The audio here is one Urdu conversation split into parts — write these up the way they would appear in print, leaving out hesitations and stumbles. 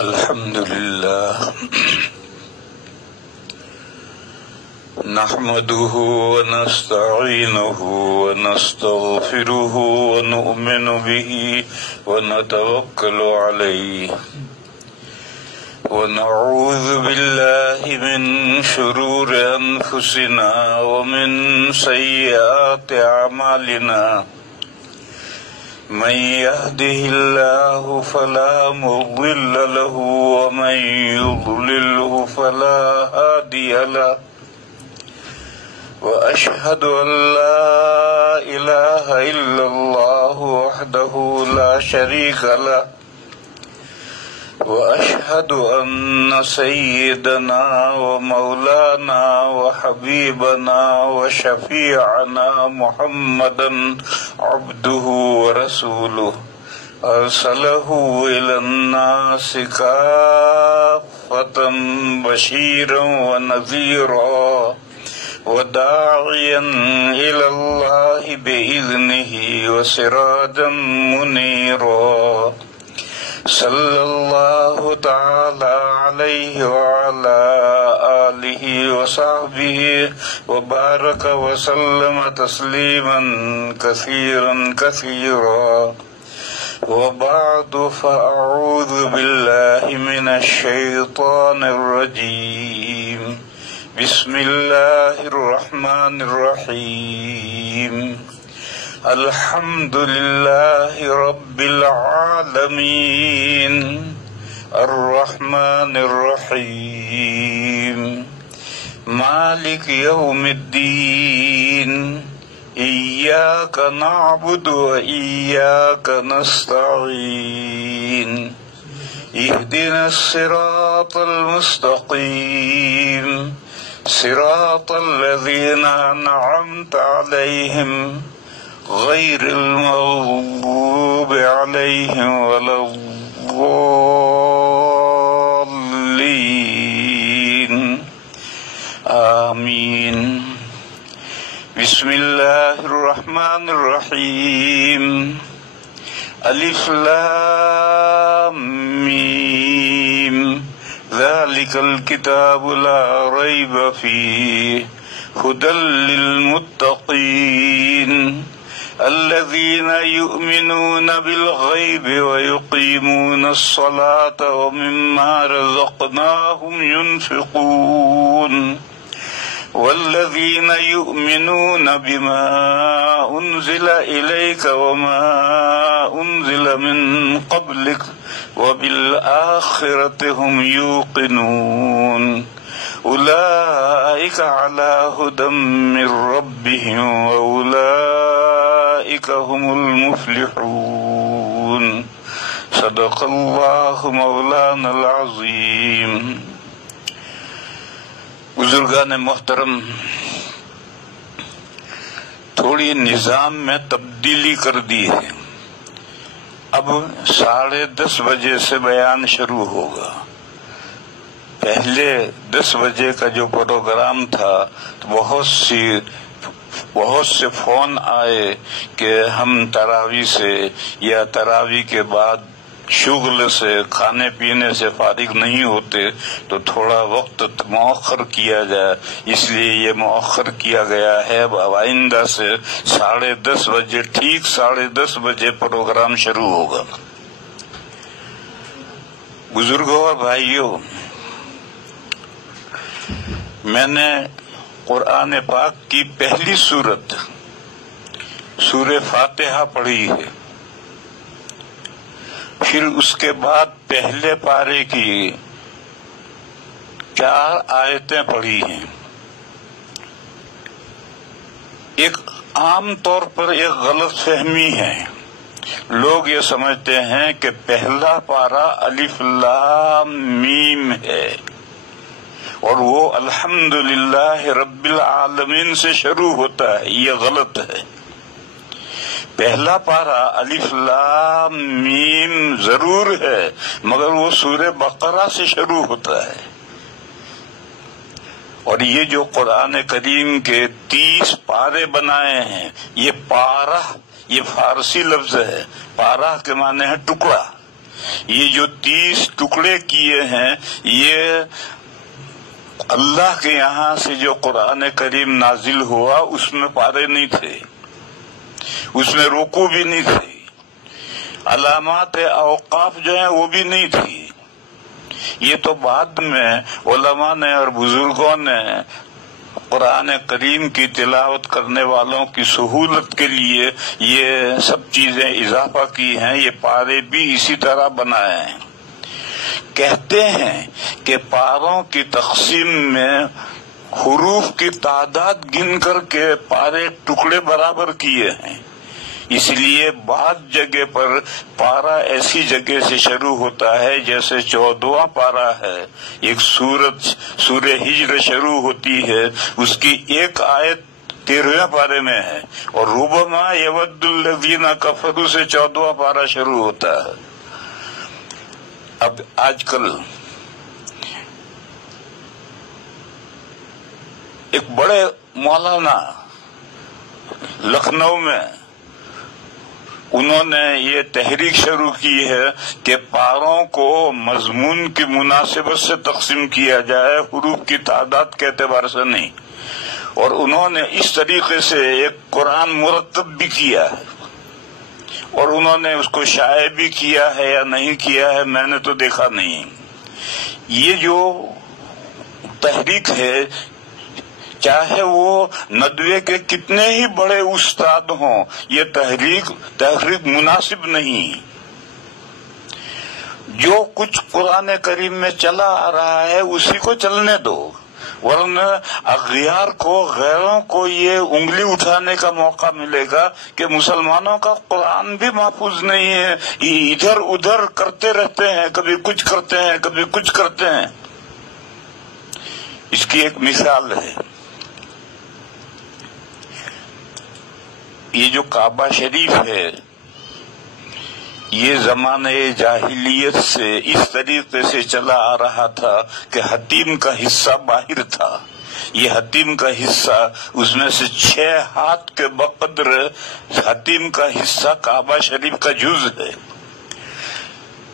الحمد لله نحمده ونستعينه ونستغفره ونؤمن به ونتوكل عليه ونعوذ بالله من شرور أنفسنا ومن سيئات أعمالنا من يهده الله فلا مضل له ومن يضلله فلا هادي له وأشهد أن لا إله إلا الله وحده لا شريك له وأشهد أن سيدنا ومولانا وحبيبنا وشفيعنا محمدا عبده ورسوله أرسله إلى الناس كافة بشيرا ونذيرا وداعيا إلى الله بإذنه وسراجا منيرا صلى الله تعالى عليه وعلى آله وصحبه وبارك وسلم تسليما كثيرا كثيرا وبعد فأعوذ بالله من الشيطان الرجيم بسم الله الرحمن الرحيم الحمد لله رب العالمين الرحمن الرحيم مالك يوم الدين إياك نعبد وإياك نستعين اهدنا الصراط المستقيم صراط الذين أنعمت عليهم غير المغضوب عليهم ولا الضالين آمين بسم الله الرحمن الرحيم ألف لام ميم ذلك الكتاب لا ريب فيه هدى للمتقين الذين يؤمنون بالغيب ويقيمون الصلاة ومما رزقناهم ينفقون والذين يؤمنون بما أنزل إليك وما أنزل من قبلك وبالآخرة هم يوقنون أولئك على هدى من ربهم وأولئك هم المفلحون صدق الله مولانا العظيم. بزرگان محترم، تھوڑی نظام میں تبدیلی کر دی ہے. اب 10:30 بجے سے بیان شروع ہوگا. پہلے 10 بجے کا جو پروگرام تھا تو بہت سے فون آئے کہ ہم تراویح سے یا تراویح کے بعد شغل سے کھانے پینے سے فارغ نہیں ہوتے تو تھوڑا وقت مؤخر کیا جائے، اس لیے یہ مؤخر کیا گیا ہے. اب آئندہ سے 10:30 بجے ٹھیک 10:30 بجے پروگرام شروع ہوگا. بزرگوں اور بھائیوں، میں نے قرآن پاک کی پہلی سورت سورہ فاتحہ پڑھی ہے، پھر اس کے بعد پہلے پارے کی 4 آیتیں پڑھی ہیں. ایک عام طور پر ایک غلط فہمی ہے، لوگ یہ سمجھتے ہیں کہ پہلا پارا الف لام میم ہے اور وہ الحمدللہ رب العالمین سے شروع ہوتا ہے. یہ غلط ہے. پہلا پارا الف لام میم ضرور ہے مگر وہ سورہ بقرہ سے شروع ہوتا ہے. اور یہ جو قرآن کریم کے 30 پارے بنائے ہیں، یہ پارہ یہ فارسی لفظ ہے. پارہ کے معنی ہے ٹکڑا. یہ جو 30 ٹکڑے کیے ہیں، یہ اللہ کے یہاں سے جو قرآن کریم نازل ہوا اس میں پارے نہیں تھے، اس میں رکوع بھی نہیں تھی، علامات اوقاف جو ہیں وہ بھی نہیں تھی۔ یہ تو بعد میں علماء نے اور بزرگوں نے قرآن کریم کی تلاوت کرنے والوں کی سہولت کے لیے یہ سب چیزیں اضافہ کی ہیں، یہ پارے بھی اسی طرح بنائے ہیں۔ کہتے ہیں کہ پاروں کی تقسیم میں حروف کی تعداد گن کر کے پارے ٹکڑے برابر کیے ہیں، اس لیے بعض جگہ پر پارا ایسی جگہ سے شروع ہوتا ہے جیسے 14واں پارا ہے، ایک سورہ ہجر شروع ہوتی ہے، اس کی ایک آیت 13ویں پارے میں ہے، اور ربما یود الذین کفروا سے 14واں پارا شروع ہوتا ہے۔ اب آج کل ایک بڑے مولانا لکھنؤ میں انہوں نے یہ تحریک شروع کی ہے کہ پاروں کو مضمون کی مناسبت سے تقسیم کیا جائے، حروف کی تعداد کے اعتبار سے نہیں، اور انہوں نے اس طریقے سے ایک قرآن مرتب بھی کیا ہے، اور انہوں نے اس کو شائع بھی کیا ہے یا نہیں کیا ہے میں نے تو دیکھا نہیں۔ یہ جو تحریک ہے، چاہے وہ ندوے کے کتنے ہی بڑے استاد ہوں، یہ تحریک مناسب نہیں۔ جو کچھ قرآن کریم میں چلا آ رہا ہے اسی کو چلنے دو، ورنہ اغیار کو، غیروں کو یہ انگلی اٹھانے کا موقع ملے گا کہ مسلمانوں کا قرآن بھی محفوظ نہیں ہے، یہ ادھر ادھر کرتے رہتے ہیں، کبھی کچھ کرتے ہیں کبھی کچھ کرتے ہیں۔ اس کی ایک مثال ہے، یہ جو کعبہ شریف ہے، یہ زمانہ جاہلیت سے اس طریقے سے چلا آ رہا تھا کہ حتیم کا حصہ باہر تھا، یہ حتیم کا حصہ، اس میں سے 6 ہاتھ کے بقدر حتیم کا حصہ کعبہ شریف کا جز ہے۔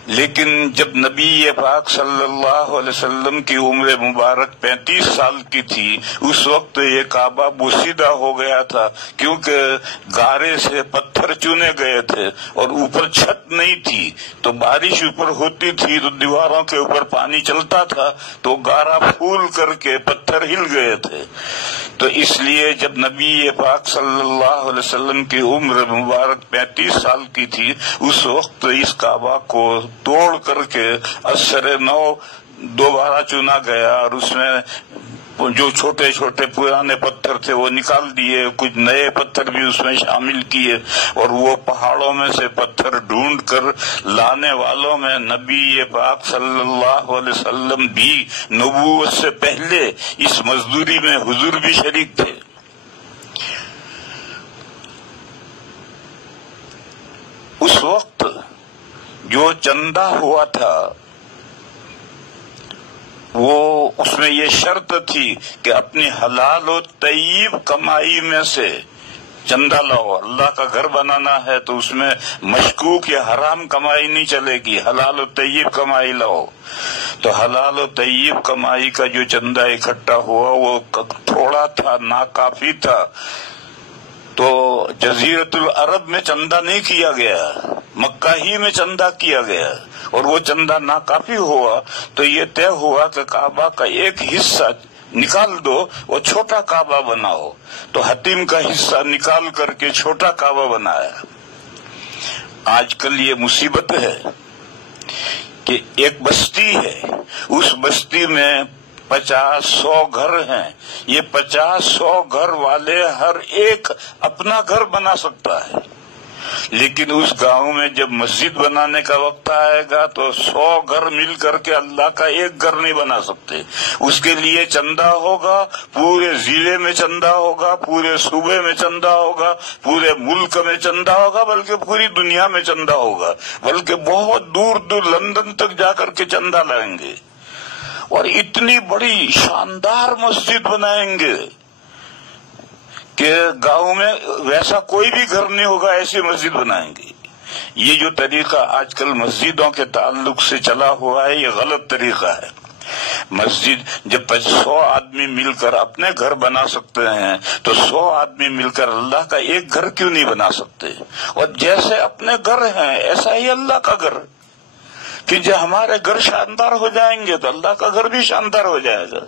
لیکن جب نبی پاک صلی اللہ علیہ وسلم کی عمر مبارک 35 سال کی تھی، اس وقت یہ کعبہ بوسیدہ ہو گیا تھا، کیونکہ گارے سے پتھر چنے گئے تھے اور اوپر چھت نہیں تھی، تو بارش اوپر ہوتی تھی تو دیواروں کے اوپر پانی چلتا تھا، تو گارا پھول کر کے پتھر ہل گئے تھے۔ تو اس لیے جب نبی پاک صلی اللہ علیہ وسلم کی عمر مبارک 35 سال کی تھی، اس وقت اس کعبہ کو توڑ کر کے اثر نو دوبارہ چنا گیا، اور اس میں جو چھوٹے چھوٹے پرانے پتھر تھے وہ نکال دیے، کچھ نئے پتھر بھی اس میں شامل کیے، اور وہ پہاڑوں میں سے پتھر ڈھونڈ کر لانے والوں میں نبی پاک صلی اللہ علیہ وسلم بھی نبوت سے پہلے اس مزدوری میں حضور بھی شریک تھے۔ اس وقت جو چندہ ہوا تھا وہ اس میں یہ شرط تھی کہ اپنی حلال و طیب کمائی میں سے چندہ لاؤ۔ اللہ کا گھر بنانا ہے تو اس میں مشکوک یا حرام کمائی نہیں چلے گی، حلال و طیب کمائی لاؤ۔ تو حلال و طیب کمائی کا جو چندہ اکٹھا ہوا وہ تھوڑا تھا، ناکافی تھا، تو جزیرت العرب میں چندہ نہیں کیا گیا، مکہ ہی میں چندہ کیا گیا، اور وہ چندہ ناکافی ہوا، تو یہ طے ہوا کہ کعبہ کا ایک حصہ نکال دو اور چھوٹا کعبہ بناؤ۔ تو حتیم کا حصہ نکال کر کے چھوٹا کعبہ بنایا۔ آج کل یہ مصیبت ہے کہ ایک بستی ہے، اس بستی میں 50-100 گھر ہیں، یہ 50-100 گھر والے ہر ایک اپنا گھر بنا سکتا ہے، لیکن اس گاؤں میں جب مسجد بنانے کا وقت آئے گا تو 100 گھر مل کر کے اللہ کا ایک گھر نہیں بنا سکتے۔ اس کے لیے چندہ ہوگا، پورے ضلع میں چندہ ہوگا، پورے صوبے میں چندہ ہوگا، پورے ملک میں چندہ ہوگا، بلکہ پوری دنیا میں چندہ ہوگا، بلکہ بہت دور دور لندن تک جا کر کے چندہ لائیں گے، اور اتنی بڑی شاندار مسجد بنائیں گے کہ گاؤں میں ویسا کوئی بھی گھر نہیں ہوگا، ایسی مسجد بنائیں گے۔ یہ جو طریقہ آج کل مسجدوں کے تعلق سے چلا ہوا ہے یہ غلط طریقہ ہے۔ مسجد جب 100 آدمی مل کر اپنے گھر بنا سکتے ہیں تو 100 آدمی مل کر اللہ کا ایک گھر کیوں نہیں بنا سکتے؟ اور جیسے اپنے گھر ہیں ایسا ہی اللہ کا گھر، کہ جب ہمارے گھر شاندار ہو جائیں گے تو اللہ کا گھر بھی شاندار ہو جائے گا۔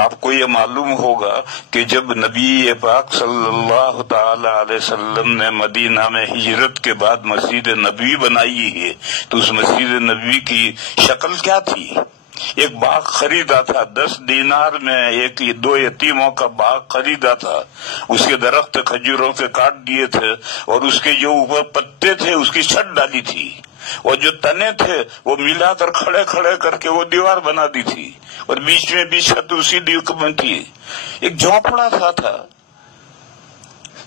آپ کو یہ معلوم ہوگا کہ جب نبی پاک صلی اللہ تعالی علیہ وسلم نے مدینہ میں ہجرت کے بعد مسجد نبوی بنائی ہے تو اس مسجد نبوی کی شکل کیا تھی؟ ایک باغ خریدا تھا، 10 دینار میں 2 یتیموں کا باغ خریدا تھا، اس کے درخت کھجوروں کے کاٹ دیے تھے اور اس کے جو اوپر پتے تھے اس کی چھت ڈالی تھی، اور جو تنے تھے وہ ملا کر کھڑے کھڑے کر کے وہ دیوار بنا دی تھی، اور بیچ میں بھی چھت اسی دیوار میں تھی، ایک جھونپڑا سا تھا۔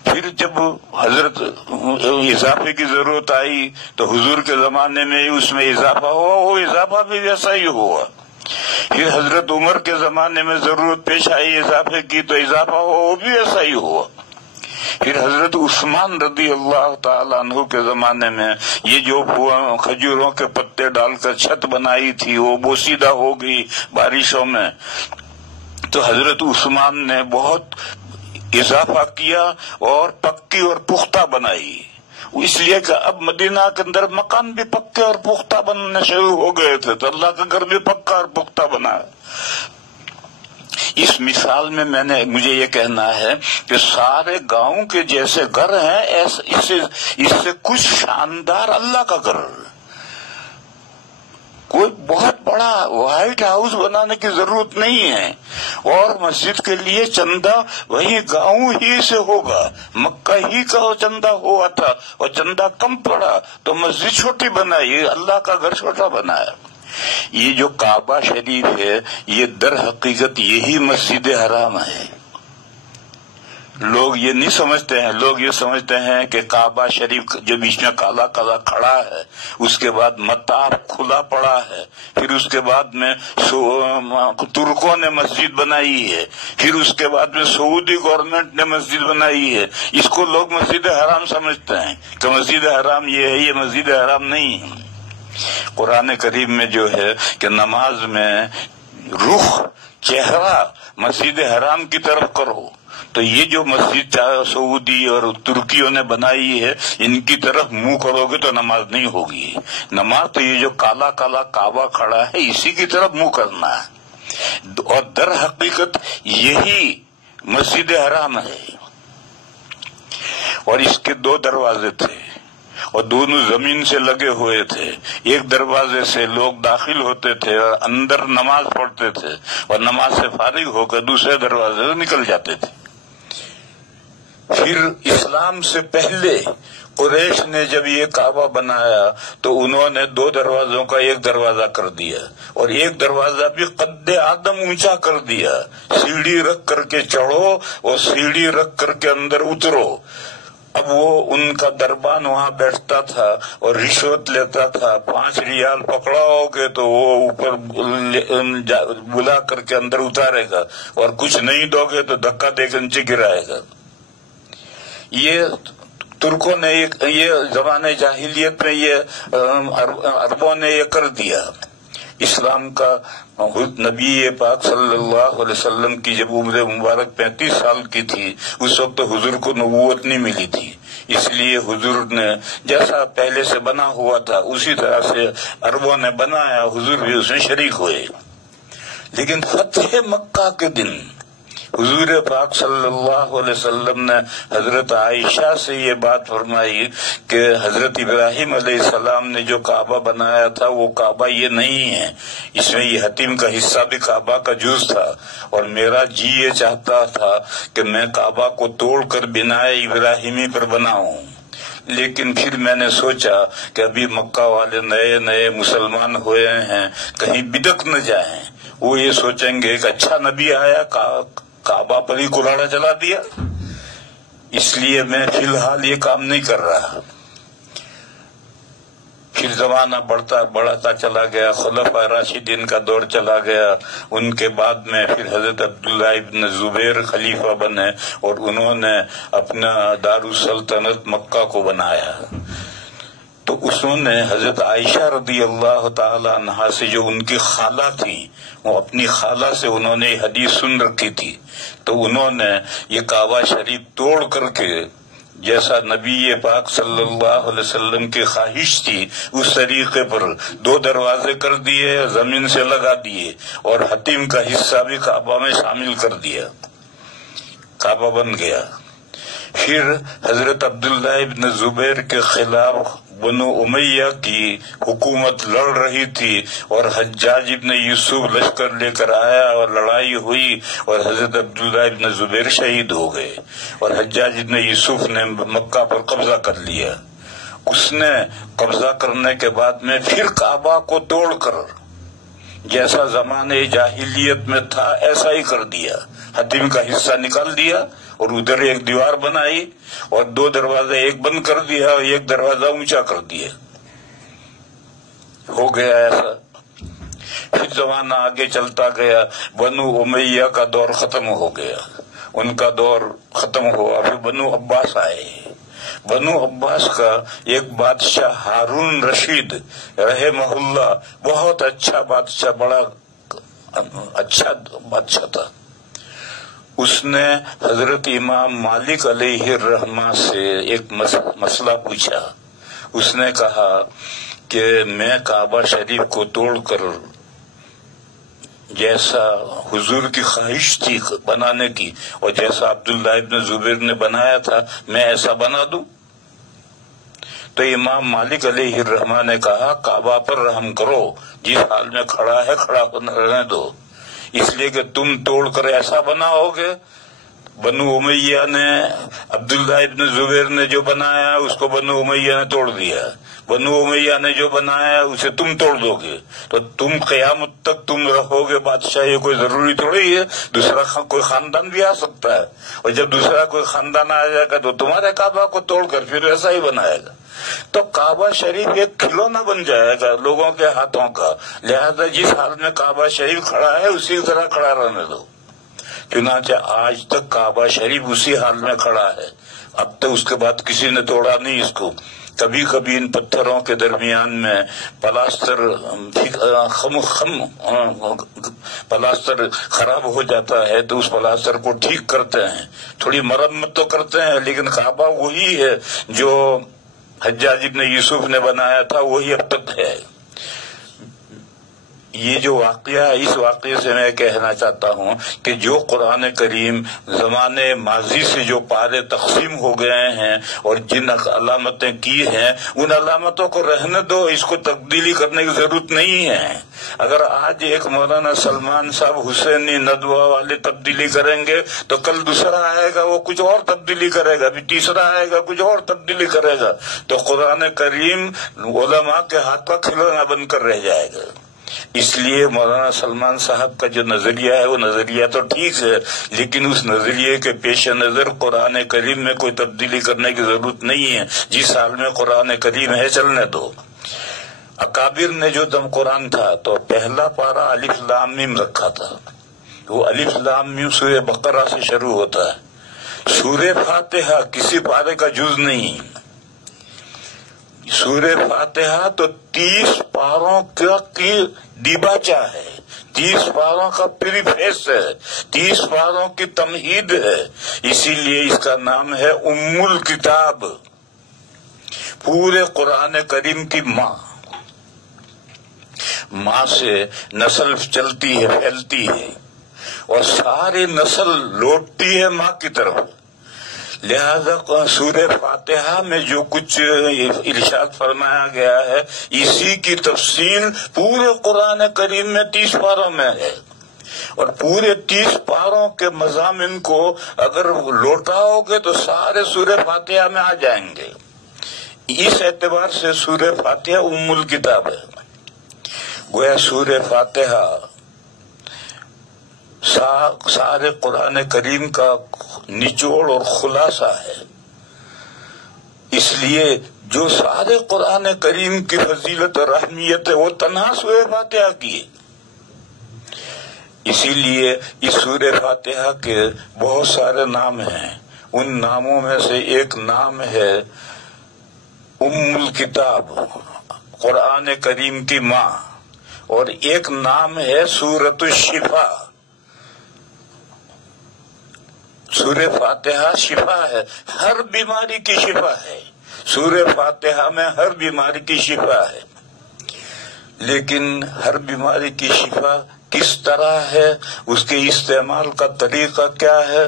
پھر جب حضرت اضافے کی ضرورت آئی تو حضور کے زمانے میں اس میں اضافہ ہوا، وہ اضافہ بھی ویسا ہی ہوا۔ پھر حضرت عمر کے زمانے میں ضرورت پیش آئی اضافے کی تو اضافہ ہوا، وہ بھی ایسا ہی ہوا۔ پھر حضرت عثمان رضی اللہ تعالیٰ عنہ کے زمانے میں یہ جو کھجوروں کے پتے ڈال کر چھت بنائی تھی وہ بوسیدہ ہو گئی بارشوں میں، تو حضرت عثمان نے بہت اضافہ کیا اور پکی اور پختہ بنائی، اس لیے کہ اب مدینہ کے اندر مکان بھی پکے اور پختہ بننے شروع ہو گئے تھے تو اللہ کا گھر بھی پکا اور پختہ بنا۔ اس مثال میں مجھے یہ کہنا ہے کہ سارے گاؤں کے جیسے گھر ہیں اس سے کچھ شاندار اللہ کا گھر، کوئی بہت بڑا وائٹ ہاؤس بنانے کی ضرورت نہیں ہے، اور مسجد کے لیے چندہ وہی گاؤں ہی سے ہوگا، مکہ ہی کا چندہ ہوا تھا اور چندہ کم پڑا تو مسجد چھوٹی بنائی، اللہ کا گھر چھوٹا بنایا۔ یہ جو کعبہ شریف ہے یہ در حقیقت یہی مسجد حرام ہے۔ لوگ یہ نہیں سمجھتے ہیں، لوگ یہ سمجھتے ہیں کہ کعبہ شریف جو بیچ میں کالا کالا کھڑا ہے، اس کے بعد مطاف کھلا پڑا ہے، پھر اس کے بعد میں ترکوں نے مسجد بنائی ہے، پھر اس کے بعد میں سعودی گورنمنٹ نے مسجد بنائی ہے، اس کو لوگ مسجد حرام سمجھتے ہیں کہ مسجد حرام یہ ہے، یہ مسجد حرام نہیں ہے۔ قرآن کریم میں جو ہے کہ نماز میں رخ چہرہ مسجد حرام کی طرف کرو، تو یہ جو مسجد سعودی اور ترکیوں نے بنائی ہے ان کی طرف منہ کرو گے تو نماز نہیں ہوگی۔ نماز تو یہ جو کالا کالا کعبہ کھڑا ہے اسی کی طرف منہ کرنا ہے، اور در حقیقت یہی مسجد حرام ہے۔ اور اس کے 2 دروازے تھے اور دونوں زمین سے لگے ہوئے تھے، ایک دروازے سے لوگ داخل ہوتے تھے اور اندر نماز پڑھتے تھے، اور نماز سے فارغ ہو کر دوسرے دروازے سے نکل جاتے تھے۔ پھر اسلام سے پہلے قریش نے جب یہ کعبہ بنایا تو انہوں نے 2 دروازوں کا ایک دروازہ کر دیا، اور ایک دروازہ بھی قد آدم اونچا کر دیا، سیڑھی رکھ کر کے چڑھو اور سیڑھی رکھ کر کے اندر اترو۔ اب وہ ان کا دربان وہاں بیٹھتا تھا اور رشوت لیتا تھا، 5 ریال پکڑاؤ گے تو وہ اوپر بلا کر کے اندر اتارے گا، اور کچھ نہیں دو گے تو دھکا دے کے نیچے گرائے گا۔ یہ ترکوں نے یہ زمانے جاہلیت میں یہ عربوں نے یہ کر دیا۔ اسلام کا نبی پاک صلی اللہ علیہ وسلم کی جب عمر مبارک 35 سال کی تھی اس وقت حضور کو نبوت نہیں ملی تھی، اس لیے حضور نے جیسا پہلے سے بنا ہوا تھا اسی طرح سے عربوں نے بنایا، حضور بھی اس میں شریک ہوئے۔ لیکن فتح مکہ کے دن حضور پاک صلی اللہ علیہ وسلم نے حضرت عائشہ سے یہ بات فرمائی کہ حضرت ابراہیم علیہ السلام نے جو کعبہ بنایا تھا وہ کعبہ یہ نہیں ہے، اس میں یہ حتیم کا حصہ بھی کعبہ کا جز تھا، اور میرا جی یہ چاہتا تھا کہ میں کعبہ کو توڑ کر بنائے ابراہیمی پر بناؤں، لیکن پھر میں نے سوچا کہ ابھی مکہ والے نئے نئے مسلمان ہوئے ہیں، کہیں بدک نہ جائیں، وہ یہ سوچیں گے کہ اچھا نبی آیا کعبہ پر ہی کلاڑا چلا دیا، اس لیے میں فی الحال یہ کام نہیں کر رہا۔ پھر زمانہ بڑھتا چلا گیا، خلفاء راشدین کا دور چلا گیا، ان کے بعد میں پھر حضرت عبداللہ ابن زبیر خلیفہ بنے اور انہوں نے اپنا دارالسلطنت مکہ کو بنایا۔ تو انہوں نے حضرت عائشہ رضی اللہ تعالی عنہا سے، جو ان کی خالہ تھی، وہ اپنی خالہ سے انہوں نے حدیث سن رکھی تھی، تو انہوں نے یہ کعبہ شریف توڑ کر کے جیسا نبی پاک صلی اللہ علیہ وسلم کی خواہش تھی اس طریقے پر 2 دروازے کر دیے، زمین سے لگا دیے، اور حتیم کا حصہ بھی کعبہ میں شامل کر دیا، کعبہ بن گیا۔ پھر حضرت عبداللہ ابن زبیر کے خلاف بنو امیہ کی حکومت لڑ رہی تھی، اور حجاج ابن یوسف لشکر لے کر آیا اور لڑائی ہوئی، اور حضرت عبداللہ ابن زبیر شہید ہو گئے، اور حجاج ابن یوسف نے مکہ پر قبضہ کر لیا۔ اس نے قبضہ کرنے کے بعد میں پھر کعبہ کو توڑ کر جیسا زمانے جاہلیت میں تھا ایسا ہی کر دیا، حتیم کا حصہ نکال دیا اور ادھر ایک دیوار بنائی، اور 2 دروازے ایک بند کر دیا اور ایک دروازہ اونچا کر دیا، ہو گیا ایسا۔ پھر زمانہ آگے چلتا گیا، بنو امیہ کا دور ختم ہو گیا، ان کا دور ختم ہوا، پھر بنو عباس آئے۔ بنو عباس کا ایک بادشاہ ہارون رشید رحمہ اللہ بہت اچھا بادشاہ، بڑا اچھا بادشاہ تھا۔ اس نے حضرت امام مالک علیہ الرحمہ سے ایک مسئلہ پوچھا۔ اس نے کہا کہ میں کعبہ شریف کو توڑ کر جیسا حضور کی خواہش تھی بنانے کی اور جیسا عبداللہ ابن زبیر نے بنایا تھا میں ایسا بنا دوں؟ تو امام مالک علیہ الرحمہ نے کہا کعبہ پر رحم کرو، جس حال میں کھڑا ہے کھڑا رہنے دو، اس لیے کہ تم توڑ کر ایسا بناؤ گے۔ بنو امیہ نے، عبداللہ ابن زبیر نے جو بنایا اس کو بنو امیہ نے توڑ دیا، بنو امیہ نے جو بنایا اسے تم توڑ دو گے، تو تم قیامت تک تم رہو گے بادشاہ، یہ کوئی ضروری تھوڑی ہے، دوسرا کوئی خاندان بھی آ سکتا ہے، اور جب دوسرا کوئی خاندان آ جائے گا تو تمہارے کعبہ کو توڑ کر پھر ایسا ہی بنائے گا۔ تو کعبہ شریف ایک کھلونا بن جائے گا لوگوں کے ہاتھوں کا، لہذا جس حال میں کعبہ شریف کھڑا ہے اسی طرح کھڑا رہنے دو۔ چنانچہ آج تک کعبہ شریف اسی حال میں کھڑا ہے، اب تک اس کے بعد کسی نے توڑا نہیں اس کو۔ کبھی کبھی ان پتھروں کے درمیان میں پلاسٹر خراب ہو جاتا ہے تو اس پلاسٹر کو ٹھیک کرتے ہیں، تھوڑی مرمت تو کرتے ہیں، لیکن کعبہ وہی ہے جو حجاج ابن یوسف نے بنایا تھا، وہی اب تک ہے۔ یہ جو واقعہ ہے، اس واقعے سے میں کہنا چاہتا ہوں کہ جو قرآن کریم زمانے ماضی سے جو پارے تقسیم ہو گئے ہیں اور جن علامتیں کی ہیں ان علامتوں کو رہنے دو، اس کو تبدیلی کرنے کی ضرورت نہیں ہے۔ اگر آج ایک مولانا سلمان صاحب حسینی ندوہ والے تبدیلی کریں گے تو کل دوسرا آئے گا وہ کچھ اور تبدیلی کرے گا، پھر تیسرا آئے گا کچھ اور تبدیلی کرے گا، تو قرآن کریم علماء کے ہاتھ کا کھلونا بن کر رہ جائے گا۔ اس لیے مولانا سلمان صاحب کا جو نظریہ ہے وہ نظریہ تو ٹھیک ہے، لیکن اس نظریے کے پیش نظر قرآن کریم میں کوئی تبدیلی کرنے کی ضرورت نہیں ہے، جس حال میں قرآن کریم ہے چلنے دو۔ اکابر نے جو دم قرآن تھا تو پہلا پارہ الف لام میم رکھا تھا، وہ الف لام میم سورہ بقرہ سے شروع ہوتا ہے۔ سورہ فاتحہ کسی پارے کا جز نہیں، سورہ فاتحہ تو 30 پاروں کا کی دیباچہ ہے، 30 پاروں کا پریفیس ہے، 30 پاروں کی تمہید ہے، اسی لیے اس کا نام ہے ام الکتاب، پورے قرآن کریم کی ماں سے نسل چلتی ہے، پھیلتی ہے، اور ساری نسل لوٹتی ہے ماں کی طرف۔ لہذا سورہ فاتحہ میں جو کچھ ارشاد فرمایا گیا ہے اسی کی تفصیل پورے قرآن کریم میں 30 پاروں میں ہے، اور پورے 30 پاروں کے مضامین کو اگر لوٹاؤ گے تو سارے سورہ فاتحہ میں آ جائیں گے۔ اس اعتبار سے سورہ فاتحہ ام الکتاب ہے، گویا سورہ فاتحہ سارے قرآن کریم کا نچوڑ اور خلاصہ ہے۔ اس لیے جو سارے قرآن کریم کی فضیلت اور اہمیت ہے وہ تنہا سورہ فاتحہ کی ہے۔ اسی لیے اس سورہ فاتحہ کے بہت سارے نام ہیں، ان ناموں میں سے ایک نام ہے ام الکتاب قرآن کریم کی ماں، اور ایک نام ہے سورۃ الشفا۔ سورہ فاتحہ شفا ہے، ہر بیماری کی شفا ہے، سورہ فاتحہ میں ہر بیماری کی شفا ہے۔ لیکن ہر بیماری کی شفا کس طرح ہے، اس کے استعمال کا طریقہ کیا ہے،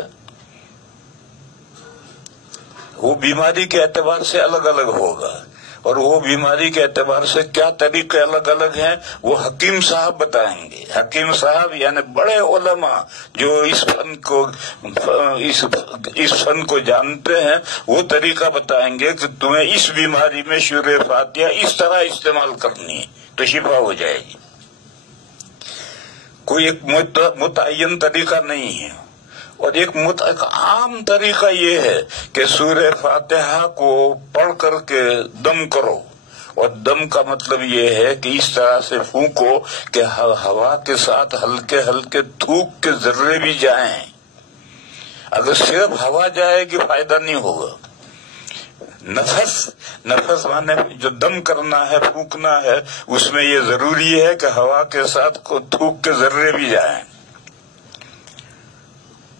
وہ بیماری کے اعتبار سے الگ الگ ہوگا، اور وہ بیماری کے اعتبار سے کیا طریقے الگ الگ ہیں وہ حکیم صاحب بتائیں گے۔ حکیم صاحب یعنی بڑے علماء جو اس فن کو جانتے ہیں، وہ طریقہ بتائیں گے کہ تمہیں اس بیماری میں سورہ فاتحہ اس طرح استعمال کرنی ہے تو شفا ہو جائے گی۔ کوئی ایک متعین طریقہ نہیں ہے، اور ایک عام طریقہ یہ ہے کہ سورہ فاتحہ کو پڑھ کر کے دم کرو، اور دم کا مطلب یہ ہے کہ اس طرح سے پھونکو کہ ہوا کے ساتھ ہلکے ہلکے تھوک کے ذرے بھی جائیں۔ اگر صرف ہوا جائے گی فائدہ نہیں ہوگا۔ نفس مانے جو دم کرنا ہے، پھونکنا ہے، اس میں یہ ضروری ہے کہ ہوا کے ساتھ تھوک کے ذرے بھی جائیں،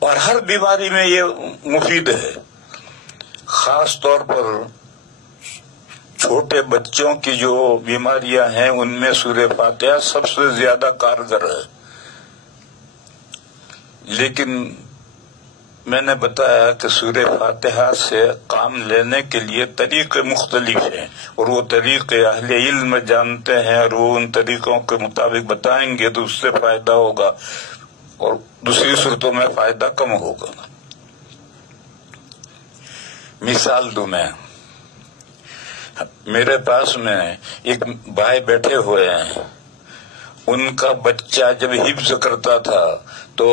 اور ہر بیماری میں یہ مفید ہے۔ خاص طور پر چھوٹے بچوں کی جو بیماریاں ہیں ان میں سورہ فاتحہ سب سے زیادہ کارگر ہے۔ لیکن میں نے بتایا کہ سورہ فاتحہ سے کام لینے کے لیے طریقے مختلف ہیں، اور وہ طریقے اہل علم جانتے ہیں، اور وہ ان طریقوں کے مطابق بتائیں گے تو اس سے فائدہ ہوگا، اور دوسری صورتوں میں فائدہ کم ہوگا۔ مثال دوں میں، میرے پاس میں ایک بھائی بیٹھے ہوئے ہیں، ان کا بچہ جب حفظ کرتا تھا تو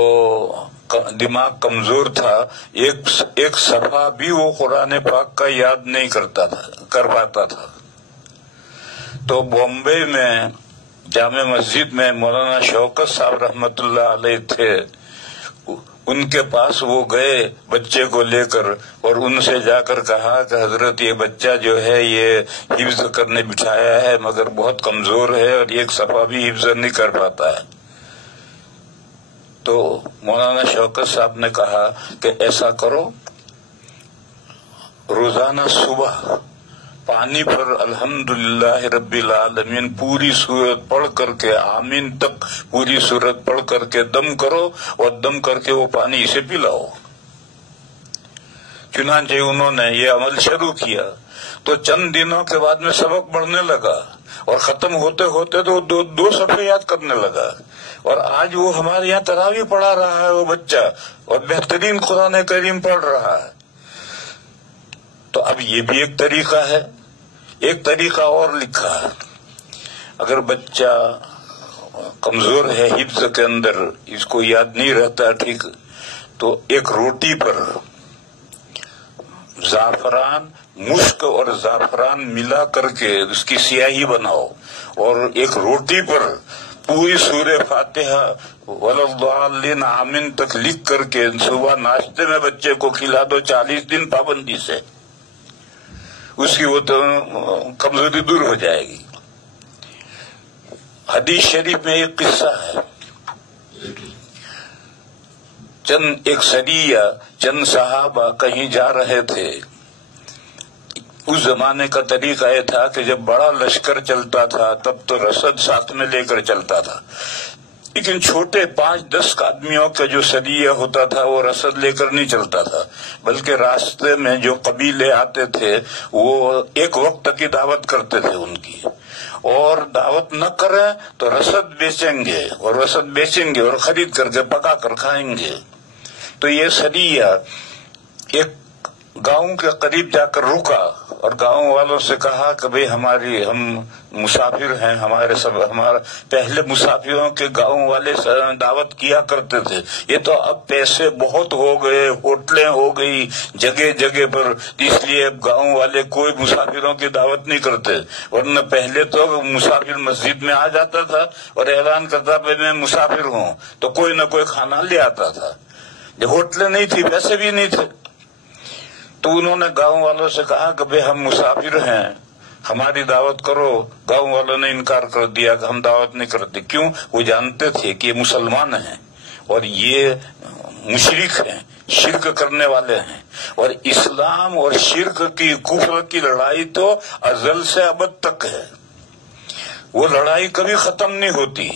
دماغ کمزور تھا، ایک صفحہ بھی وہ قرآن پاک کا یاد نہیں کر پاتا تھا۔ تو بامبے میں جامع مسجد میں مولانا شوکت صاحب رحمت اللہ علیہ تھے، ان کے پاس وہ گئے بچے کو لے کر، اور ان سے جا کر کہا کہ حضرت یہ بچہ جو ہے یہ حفظ کرنے بٹھایا ہے مگر بہت کمزور ہے اور ایک صفحہ بھی حفظ نہیں کر پاتا ہے۔ تو مولانا شوکت صاحب نے کہا کہ ایسا کرو، روزانہ صبح پانی پر الحمدللہ رب العالمین پوری سورت پڑھ کر کے آمین تک پوری سورت پڑھ کر کے دم کرو، اور دم کر کے وہ پانی اسے پلاؤ۔ چنانچہ انہوں نے یہ عمل شروع کیا، تو چند دنوں کے بعد میں سبق بڑھنے لگا، اور ختم ہوتے ہوتے تو دو صفحے یاد کرنے لگا، اور آج وہ ہمارے یہاں تراویح پڑھا رہا ہے وہ بچہ، اور بہترین قرآن کریم پڑھ رہا ہے۔ تو اب یہ بھی ایک طریقہ ہے۔ ایک طریقہ اور لکھا ہے، اگر بچہ کمزور ہے حفظ کے اندر، اس کو یاد نہیں رہتا ٹھیک، تو ایک روٹی پر زعفران، مشک اور زعفران ملا کر کے اس کی سیاہی بناؤ، اور ایک روٹی پر پوری سورہ فاتحہ وللضالین آمین تک لکھ کر کے صبح ناشتے میں بچے کو کھلا دو 40 دن پابندی سے، اس کی وہ تو کمزوری دور ہو جائے گی۔ حدیث شریف میں ایک قصہ ہے، ایک سریہ، چند صحابہ کہیں جا رہے تھے۔ اس زمانے کا طریقہ یہ تھا کہ جب بڑا لشکر چلتا تھا تب تو رسد ساتھ میں لے کر چلتا تھا، لیکن چھوٹے 5-10 آدمیوں کا جو سریہ ہوتا تھا وہ رسد لے کر نہیں چلتا تھا، بلکہ راستے میں جو قبیلے آتے تھے وہ ایک وقت کی دعوت کرتے تھے ان کی، اور دعوت نہ کریں تو رسد بیچیں گے، اور خرید کر کے پکا کر کھائیں گے۔ تو یہ سریہ ایک گاؤں کے قریب جا کر رکا، اور گاؤں والوں سے کہا کہ بھئی ہم مسافر ہیں، ہمارا پہلے مسافروں کے گاؤں والے دعوت کیا کرتے تھے، یہ تو اب پیسے بہت ہو گئے، ہوٹلیں ہو گئی جگہ جگہ پر، اس لیے اب گاؤں والے کوئی مسافروں کی دعوت نہیں کرتے، ورنہ پہلے تو مسافر مسجد میں آ جاتا تھا اور اعلان کرتا کہ میں مسافر ہوں، تو کوئی نہ کوئی کھانا لے آتا تھا، جب ہوٹلیں نہیں تھی پیسے بھی نہیں تھے۔ تو انہوں نے گاؤں والوں سے کہا کہ بھئی ہم مسافر ہیں، ہماری دعوت کرو، گاؤں والوں نے انکار کر دیا کہ ہم دعوت نہیں کرتے. کیوں؟ وہ جانتے تھے کہ یہ مسلمان ہیں اور یہ مشرک ہیں، شرک کرنے والے ہیں، اور اسلام اور شرک کی کفر کی لڑائی تو ازل سے ابد تک ہے، وہ لڑائی کبھی ختم نہیں ہوتی.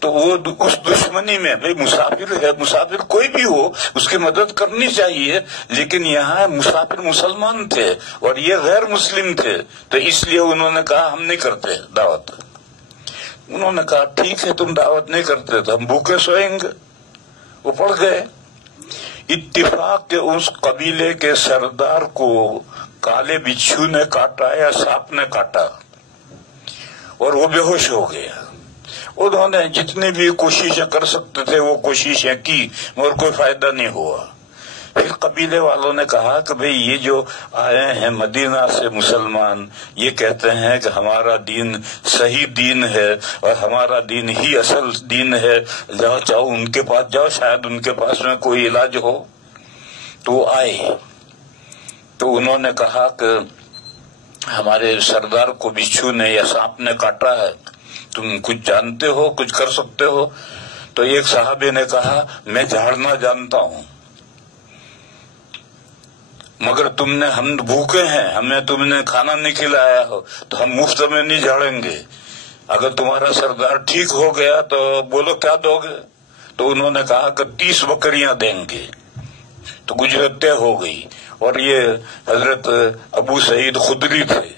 تو وہ اس دشمنی میں بھئی مسافر ہے، مسافر کوئی بھی ہو اس کی مدد کرنی چاہیے، لیکن یہاں مسافر مسلمان تھے اور یہ غیر مسلم تھے، تو اس لیے انہوں نے کہا ہم نہیں کرتے دعوت. انہوں نے کہا ٹھیک ہے تم دعوت نہیں کرتے تو ہم بھوکے سوئیں گے. وہ پڑ گئے. اتفاق کے اس قبیلے کے سردار کو کالے بچھو نے کاٹا یا سانپ نے کاٹا اور وہ بے ہوش ہو گیا. انہوں نے جتنی بھی کوششیں کر سکتے تھے وہ کوششیں کی مگر کوئی فائدہ نہیں ہوا. پھر قبیلے والوں نے کہا کہ بھئی یہ جو آئے ہیں مدینہ سے مسلمان، یہ کہتے ہیں کہ ہمارا دین صحیح دین ہے اور ہمارا دین ہی اصل دین ہے، جاؤ چاہو ان کے پاس جاؤ، شاید ان کے پاس میں کوئی علاج ہو. تو آئے تو انہوں نے کہا کہ ہمارے سردار کو بچھو نے یا سانپ نے کاٹا ہے، تم کچھ جانتے ہو، کچھ کر سکتے ہو؟ تو ایک صحابی نے کہا میں جھاڑنا جانتا ہوں، مگر ہم بھوکے ہیں، ہمیں تم نے کھانا نہیں کھلایا ہو تو ہم مفت میں نہیں جھاڑیں گے. اگر تمہارا سردار ٹھیک ہو گیا تو بولو کیا دو گے؟ تو انہوں نے کہا کہ 30 بکریاں دیں گے. تو گجرت طے ہو گئی. اور یہ حضرت ابو سعید خدری تھے،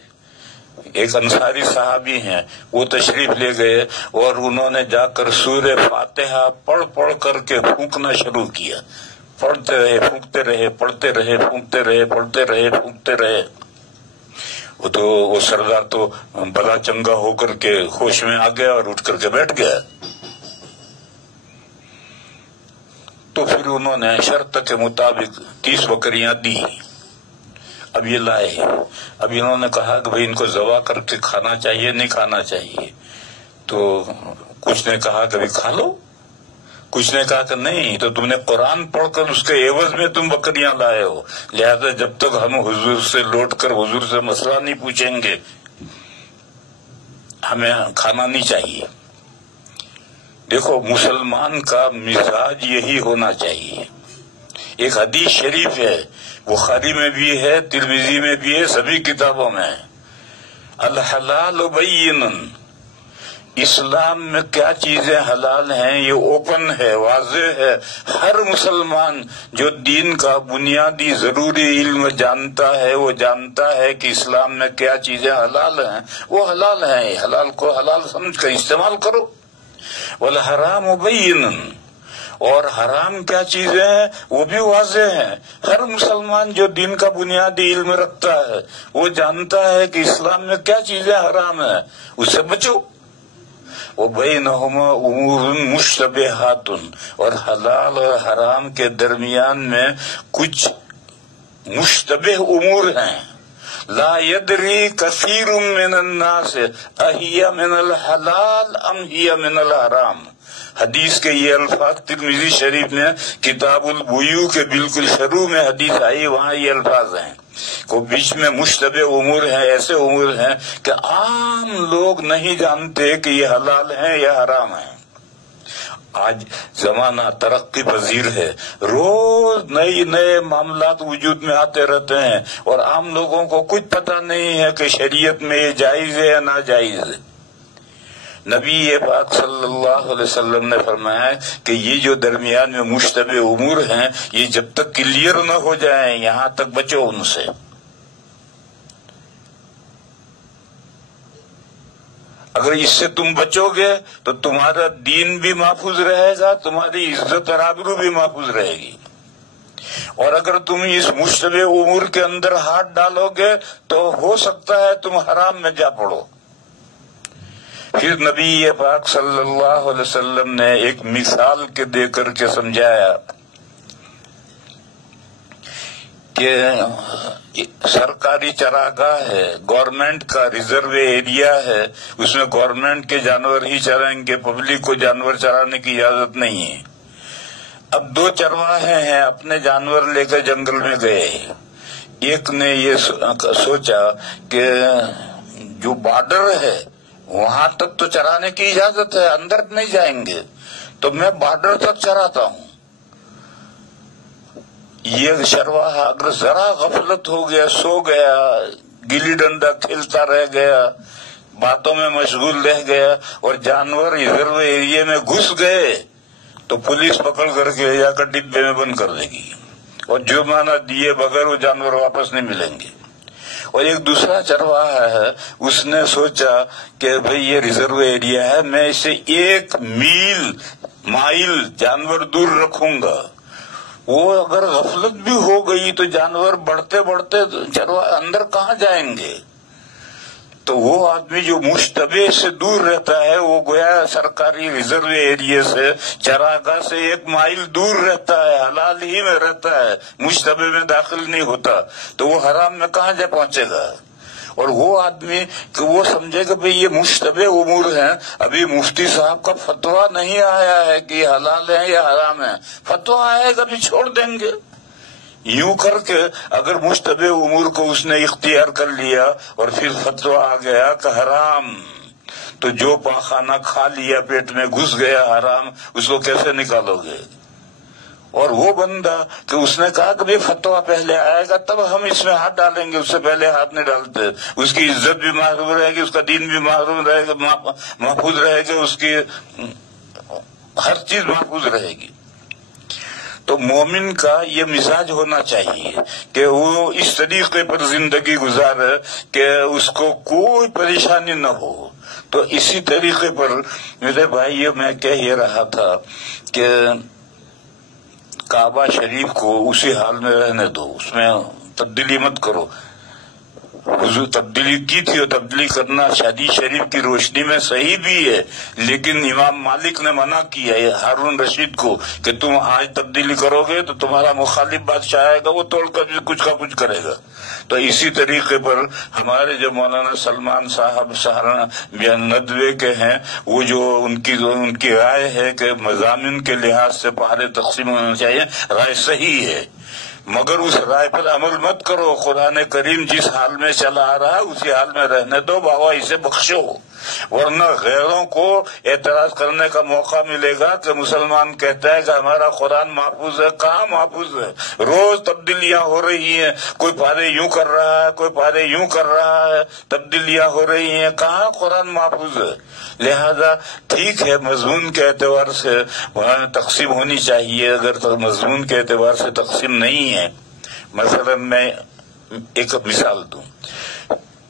ایک انصاری صحابی ہیں، وہ تشریف لے گئے اور انہوں نے جا کر سورہ فاتحہ پڑھ پڑھ کر کے پھونکنا شروع کیا. پڑھتے رہے، پھونکتے رہے، پڑھتے رہے، پھونکتے رہے، پڑھتے رہے، پھونکتے رہے. وہ سردار تو بلا چنگا ہو کر کے ہوش میں آ گیا اور اٹھ کر کے بیٹھ گیا. تو پھر انہوں نے شرط کے مطابق 30 بکریاں دی. اب یہ لائے. اب انہوں نے کہا کہ بھئی ان کو ذبح کر کے کھانا چاہیے نہیں کھانا چاہیے. تو کچھ نے کہا کہ کھا لو، کچھ نے کہا کہ نہیں، تو تم نے قرآن پڑھ کر اس کے عوض میں تم بکریاں لائے ہو، لہذا جب تک ہم حضور سے لوٹ کر حضور سے مسئلہ نہیں پوچھیں گے ہمیں کھانا نہیں چاہیے. دیکھو مسلمان کا مزاج یہی ہونا چاہیے. ایک حدیث شریف ہے، بخاری میں بھی ہے، ترمذی میں بھی ہے، سبھی کتابوں میں. الحلال بین، اسلام میں کیا چیزیں حلال ہیں یہ اوپن ہے، واضح ہے. ہر مسلمان جو دین کا بنیادی ضروری علم جانتا ہے وہ جانتا ہے کہ اسلام میں کیا چیزیں حلال ہیں، وہ حلال ہیں. حلال کو حلال سمجھ کر استعمال کرو. والحرام بین، اور حرام کیا چیزیں ہیں وہ بھی واضح ہیں. ہر مسلمان جو دین کا بنیادی علم رکھتا ہے وہ جانتا ہے کہ اسلام میں کیا چیزیں حرام ہیں، اس سے بچو. وبینہما امور مشتبہات، اور حلال اور حرام کے درمیان میں کچھ مشتبہ امور ہیں. لا يدری کثیر من الناس اہی من الحلال ام ہی من الحرام. حدیث کے یہ الفاظ ترمذی شریف میں کتاب البیوع کے بالکل شروع میں حدیث آئی، وہاں یہ الفاظ ہیں. کو بیچ میں مشتبہ امور ہیں، ایسے امور ہیں کہ عام لوگ نہیں جانتے کہ یہ حلال ہیں یا حرام ہیں. آج زمانہ ترقی پذیر ہے، روز نئے معاملات وجود میں آتے رہتے ہیں اور عام لوگوں کو کچھ پتہ نہیں ہے کہ شریعت میں یہ جائز ہے یا ناجائز ہے. نبی پاک صلی اللہ علیہ وسلم نے فرمایا کہ یہ جو درمیان میں مشتبہ امور ہیں یہ جب تک کلیئر نہ ہو جائیں یہاں تک بچو ان سے. اگر اس سے تم بچو گے تو تمہارا دین بھی محفوظ رہے گا، تمہاری عزت اور آبرو بھی محفوظ رہے گی. اور اگر تم اس مشتبہ امور کے اندر ہاتھ ڈالو گے تو ہو سکتا ہے تم حرام میں جا پڑو. پھر نبی پاک صلی اللہ علیہ وسلم نے ایک مثال کے دے کر کے سمجھایا کہ سرکاری چراگاہ ہے، گورنمنٹ کا ریزرو ایریا ہے، اس میں گورنمنٹ کے جانور ہی چرائیں گے، پبلک کو جانور چرانے کی اجازت نہیں ہے. اب 2 چرواہے ہیں، اپنے جانور لے کر جنگل میں گئے. ایک نے یہ سوچا کہ جو بارڈر ہے وہاں تک تو چرانے کی اجازت ہے، اندر نہیں جائیں گے، تو میں بارڈر تک چراتا ہوں۔ یہ چرواہا اگر ذرا غفلت ہو گیا، سو گیا، گلی ڈنڈا کھیلتا رہ گیا، باتوں میں مشغول رہ گیا اور جانور ریزرو ایریا میں گھس گئے تو پولیس پکڑ کر کے جا کر ڈبے میں بند کر دے گی اور جرمانہ دیے بغیر وہ جانور واپس نہیں ملیں گے۔ اور ایک دوسرا چرواہا ہے، اس نے سوچا کہ بھئی یہ ریزرو ایریا ہے، میں اسے 1 مائل جانور دور رکھوں گا۔ وہ اگر غفلت بھی ہو گئی تو جانور بڑھتے بڑھتے چرواہے اندر کہاں جائیں گے؟ تو وہ آدمی جو مشتبہ سے دور رہتا ہے وہ گویا سرکاری ریزرو ایریا سے، چراگاہ سے 1 مائل دور رہتا ہے، حلال ہی میں رہتا ہے، مشتبہ میں داخل نہیں ہوتا، تو وہ حرام میں کہاں جا پہنچے گا؟ اور وہ آدمی کہ وہ سمجھے کہ بھئی یہ مشتبہ امور ہیں، ابھی مفتی صاحب کا فتویٰ نہیں آیا ہے کہ یہ حلال ہے یا حرام ہے، فتویٰ آئے گا بھی چھوڑ دیں گے۔ یوں کر کے اگر مشتبہ امور کو اس نے اختیار کر لیا اور پھر فتویٰ آ گیا کہ حرام، تو جو پاخانہ کھا لیا پیٹ میں گھس گیا حرام، اس کو کیسے نکالو گے؟ اور وہ بندہ کہ اس نے کہا کہ فتویٰ پہلے آئے گا تب ہم اس میں ہاتھ ڈالیں گے، اس سے پہلے ہاتھ نہیں ڈالتے، اس کی عزت بھی محفوظ رہے گی، اس کا دین بھی محفوظ رہے گا، اس کی ہر چیز محفوظ رہے گی۔ تو مومن کا یہ مزاج ہونا چاہیے کہ وہ اس طریقے پر زندگی گزارے کہ اس کو کوئی پریشانی نہ ہو۔ تو اسی طریقے پر میرے بھائی میں کہہ یہ رہا تھا کہ کعبہ شریف کو اسی حال میں رہنے دو، اس میں تبدیلی مت کرو۔ حضور تبدیلی کی تھی اور تبدیلی کرنا شادی شریف کی روشنی میں صحیح بھی ہے، لیکن امام مالک نے منع کیا ہے ہارون رشید کو کہ تم آج تبدیلی کرو گے تو تمہارا مخالف بادشاہ آئے گا، وہ توڑ کر کچھ کا کچھ کرے گا۔ تو اسی طریقے پر ہمارے جو مولانا سلمان صاحب سہارنپور ندوے کے ہیں، وہ جو ان کی رائے ہے کہ مضامین کے لحاظ سے پارے تقسیم ہونا چاہیے، رائے صحیح ہے، مگر اس رائے پر عمل مت کرو۔ قرآن کریم جس حال میں چلا آ رہا ہے اسی حال میں رہنے دو، بابا اسے بخشو، ورنہ غیروں کو اعتراض کرنے کا موقع ملے گا کہ مسلمان کہتا ہے کہ ہمارا قرآن محفوظ ہے۔ کہاں محفوظ ہے؟ روز تبدیلیاں ہو رہی ہیں، کوئی پارے یوں کر رہا ہے، کوئی پارے یوں کر رہا ہے، تبدیلیاں ہو رہی ہیں، کہاں قرآن محفوظ ہے؟ لہذا ٹھیک ہے مضمون کے اعتبار سے تقسیم ہونی چاہیے، اگر مضمون کے اعتبار سے تقسیم نہیں ہے۔ مثلا میں ایک مثال دوں،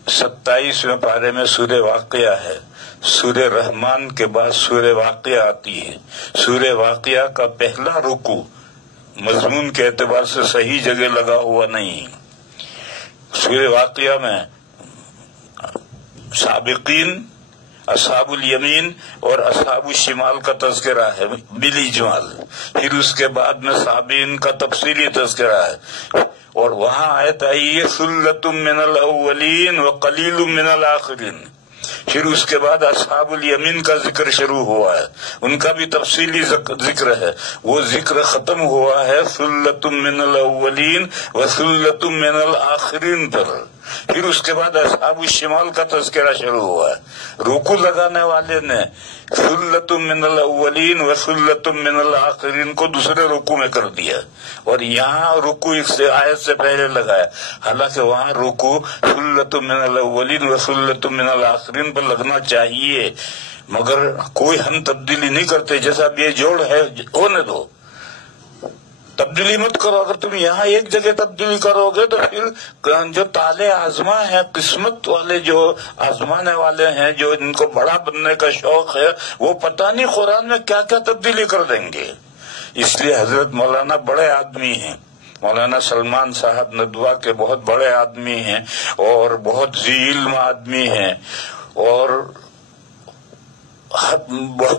27ویں پارے میں سورہ واقعہ ہے، سورہ رحمان کے بعد سورہ واقعہ آتی ہے۔ سورہ واقعہ کا پہلا رکوع مضمون کے اعتبار سے صحیح جگہ لگا ہوا نہیں۔ سورہ واقعہ میں سابقین، اصحاب الیمین اور اصحاب الشمال کا تذکرہ ہے بالاجمال، پھر اس کے بعد میں صابئین کا تفصیلی تذکرہ ہے، اور وہاں آیت آئی ہے ثلۃ من الاولین وقلیل من الآخرین، پھر اس کے بعد اصحاب الیمین کا ذکر شروع ہوا ہے، ان کا بھی تفصیلی ذکر ہے، وہ ذکر ختم ہوا ہے ثلۃ من الاولین وثلۃ من الآخرین پر، پھر اس کے بعد اصحاب الشمال کا تذکرہ شروع ہوا ہے۔ رکوع لگانے والے نے ثلۃ من الاولین وثلۃ من الآخرین کو دوسرے رکوع میں کر دیا، اور یہاں رکوع آیت سے پہلے لگایا، حالانکہ وہاں رکوع ثلۃ من الاولین وثلۃ من الآخرین پر لگنا چاہیے، مگر کوئی ہم تبدیلی نہیں کرتے، جیسا بے جوڑ ہے ہونے دو، تبدیلی مت کرو۔ اگر تم یہاں ایک جگہ تبدیلی کرو گے تو پھر جو تالے آزما ہے، قسمت والے جو آزمانے والے ہیں، جو ان کو بڑا بننے کا شوق ہے، وہ پتہ نہیں قرآن میں کیا کیا تبدیلی کر دیں گے۔ اس لیے حضرت مولانا بڑے آدمی ہیں، مولانا سلمان صاحب ندوہ کے بہت بڑے آدمی ہیں اور بہت ذی علم آدمی ہیں، اور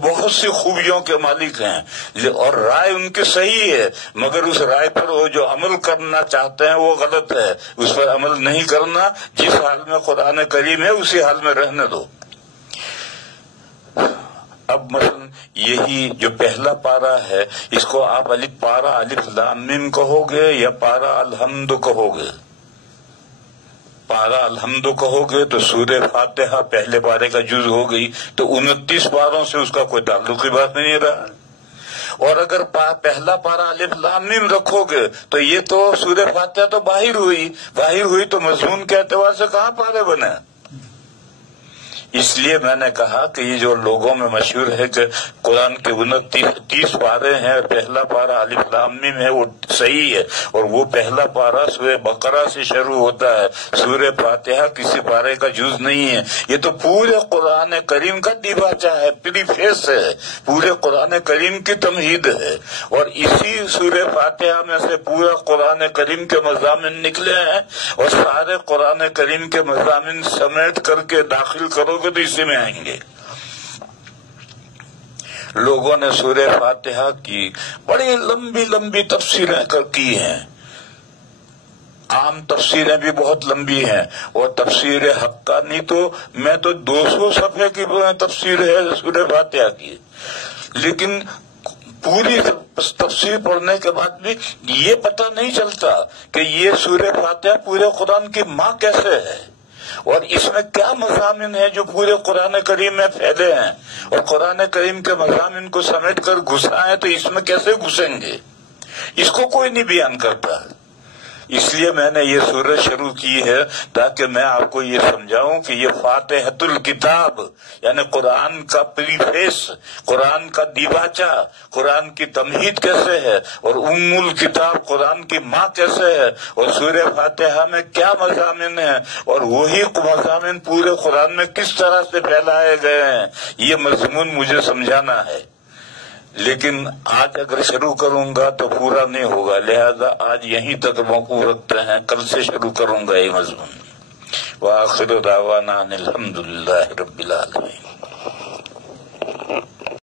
بہت سی خوبیوں کے مالک ہیں، اور رائے ان کی صحیح ہے، مگر اس رائے پر وہ جو عمل کرنا چاہتے ہیں وہ غلط ہے، اس پر عمل نہیں کرنا، جس حال میں قرآن کریم ہے اسی حال میں رہنے دو۔ اب مثلا یہی جو پہلا پارہ ہے، اس کو آپ پارہ الف لام میم کہو گے یا پارہ الحمد کہو گے؟ پارہ الحمد کہو گے تو سورہ فاتحہ پہلے پارے کا جز ہو گئی، تو 29 پاروں سے اس کا کوئی تعلق ہی بات نہیں رہا۔ اور اگر پہلا پارہ الف لام میم رکھو گے تو یہ تو سورہ فاتحہ تو باہر ہوئی تو مضمون کے اعتبار سے کہاں پارے بنے؟ اس لیے میں نے کہا کہ یہ جو لوگوں میں مشہور ہے کہ قرآن کے 29 پارے ہیں، پہلا پارہ الف لام میم ہے، وہ صحیح ہے، اور وہ پہلا پارہ سورہ بقرہ سے شروع ہوتا ہے، سورہ فاتحہ کسی پارے کا جز نہیں ہے۔ یہ تو پورے قرآن کریم کا دیباچہ ہے، پریفیس ہے، پورے قرآن کریم کی تمہید ہے، اور اسی سورہ فاتحہ میں سے پورا قرآن کریم کے مضامین نکلے ہیں، اور سارے قرآن کریم کے مضامین سمیٹ کر کے داخل کرو تو اسی میں آئیں گے۔ لوگوں نے سورہ فاتحہ کی بڑی لمبی لمبی تفسیریں کی ہیں، عام تفسیریں بھی بہت لمبی ہیں، اور تفسیر حقانی تو میں تو 200 صفحے کی تفسیر ہے سورہ فاتحہ کی، لیکن پوری تفسیر پڑھنے کے بعد بھی یہ پتہ نہیں چلتا کہ یہ سورہ فاتحہ پورے قرآن کی ماں کیسے ہے، اور اس میں کیا مضامین ہیں جو پورے قرآن کریم میں پھیلے ہیں، اور قرآن کریم کے مضامین کو سمیٹ کر گھسائیں تو اس میں کیسے گھسیں گے، اس کو کوئی نہیں بیان کرتا۔ اس لیے میں نے یہ سورہ شروع کی ہے تاکہ میں آپ کو یہ سمجھاؤں کہ یہ فاتحۃ الکتاب یعنی قرآن کا پریفیس، قرآن کا دیباچہ، قرآن کی تمہید کیسے ہے، اور ام الکتاب قرآن کی ماں کیسے ہے، اور سورہ فاتحہ میں کیا مضامین ہیں، اور وہی مضامین پورے قرآن میں کس طرح سے پھیلائے گئے ہیں، یہ مضمون مجھے سمجھانا ہے۔ لیکن آج اگر شروع کروں گا تو پورا نہیں ہوگا، لہذا آج یہیں تک موقوف رکھتے ہیں، کل سے شروع کروں گا یہ مضمون۔ وآخر دعوانا ان الحمدللہ رب العالمین۔